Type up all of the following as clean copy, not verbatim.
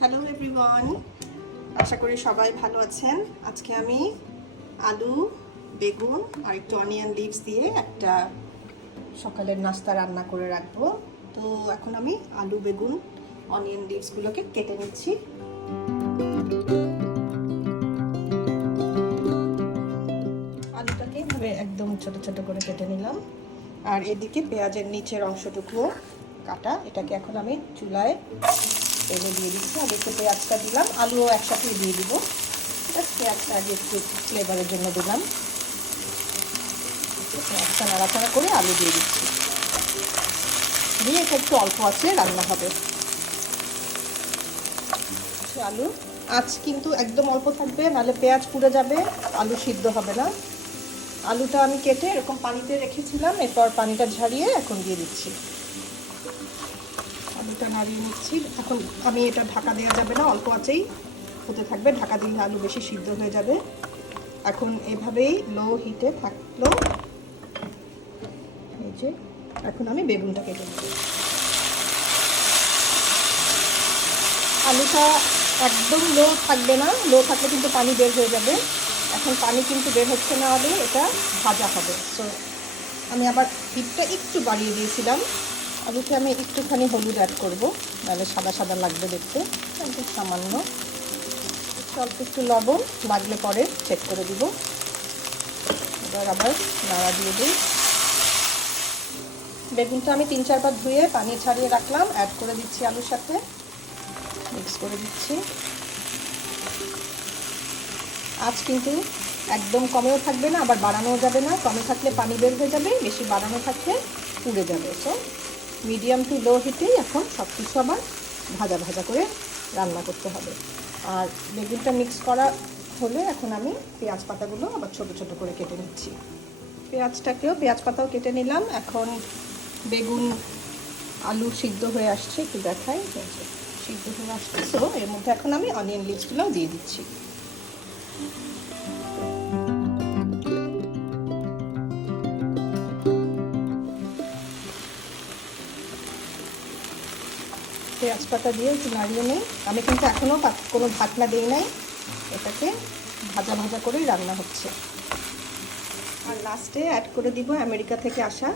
Hello everyone, আশা করি সবাই ভালো আছেন। আজকে আমি আলু, বেগুন আর একটু অনিয়ন লিভস দিয়ে একটা সকালের নাস্তা রান্না করে রাখবো। তো এখন আমি আলু, বেগুন, অনিয়ন লিভসগুলোকে কেটে নিচ্ছি। আলুটাকে এভাবে একদম ছোট ছোট করে কেটে নিলাম, আর এদিকে পেঁয়াজের নিচের অংশটুকু কাটা, এটাকে এখন আমি চুলায় তেলে দিয়ে দিচ্ছি। আর একটু পেঁয়াজটা দিলাম, আলুও একসাথে দিয়ে দিব। পেঁয়াজটা আগে একটু ফ্লেভারের জন্য দিলাম। পেঁয়াজটা নাড়াচাড়া করে আলু দিয়ে দিচ্ছি, দিয়ে এটা একটু অল্প আছে রান্না হবে। আলু আঁচ কিন্তু একদম অল্প থাকবে, নাহলে পেঁয়াজ পুড়ে যাবে, আলু সিদ্ধ হবে না। আলুটা আমি কেটে এরকম পানিতে রেখেছিলাম, এরপর পানিটা ঝারিয়ে এখন দিয়ে দিচ্ছি। আলুটা নাড়িয়ে নিচ্ছি। এখন আমি এটা ঢাকা দেওয়া যাবে না, অল্প আঁচেই হতে থাকবে, ঢাকা দিলে আলু বেশি সিদ্ধ হয়ে যাবে। এখন এভাবেই লো হিটে থাকলো। এই যে এখন আমি বেগুনটা কেটে নেব। আলুটা একদম লো থাকবে না, লো থাকলে কিন্তু পানি বের হয়ে যাবে। এখন পানি কিন্তু বের হচ্ছে না, আলু এটা ভাজা হবে। সো আমি আবার হিটটা একটু বাড়িয়ে দিয়েছিলাম। আলুতে আমি একটুখানি হলুদ অ্যাড করব, নাহলে সাদা সাদা লাগবে দেখতে। একটু সামান্য অল্প একটু লবণ, লাগলে পরে চেক করে দিব। এবার আবার নাড়া দিয়ে দিই। বেগুনটা আমি 3-4 বার ধুয়ে পানি ছাড়িয়ে রাখলাম, অ্যাড করে দিচ্ছি আলুর সাথে, মিক্স করে দিচ্ছি। আঁচ কিন্তু একদম কমেও থাকবে না, আবার বাড়ানোও যাবে না। কমে থাকলে পানি বের হয়ে যাবে, বেশি বাড়ানো থাকলে পুড়ে যাবে। সো মিডিয়াম টু লো হিটেই এখন সব কিছু আবার ভাজা ভাজা করে রান্না করতে হবে। আর বেগুনটা মিক্স করা হলে এখন আমি পেঁয়াজ পাতাগুলো আবার ছোট ছোট করে কেটে নিচ্ছি। পেঁয়াজ পাতাও কেটে নিলাম। এখন বেগুন আলু সিদ্ধ হয়ে আসছে, একটু দেখাই, সিদ্ধ হয়ে আসছে। তো এর মধ্যে এখন আমি অনিয়ন লিভসগুলোও দিয়ে দিচ্ছি। পেঁয়াজ পাতা দিয়ে একটু নাড়িয়ে নিই। আমি কিন্তু এখনও কোনো ঢাকনা দিই নাই, এটাকে ভাজা ভাজা করেই রান্না হচ্ছে। আর লাস্টে অ্যাড করে দিব আমেরিকা থেকে আসা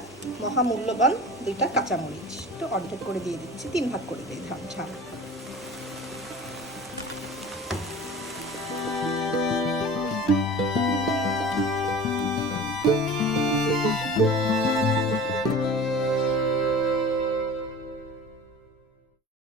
মহামূল্যবান 2টা কাঁচামরিচ, একটু অর্ধেক করে দিয়ে দিচ্ছি, 3 ভাগ করে দিই ঝাল।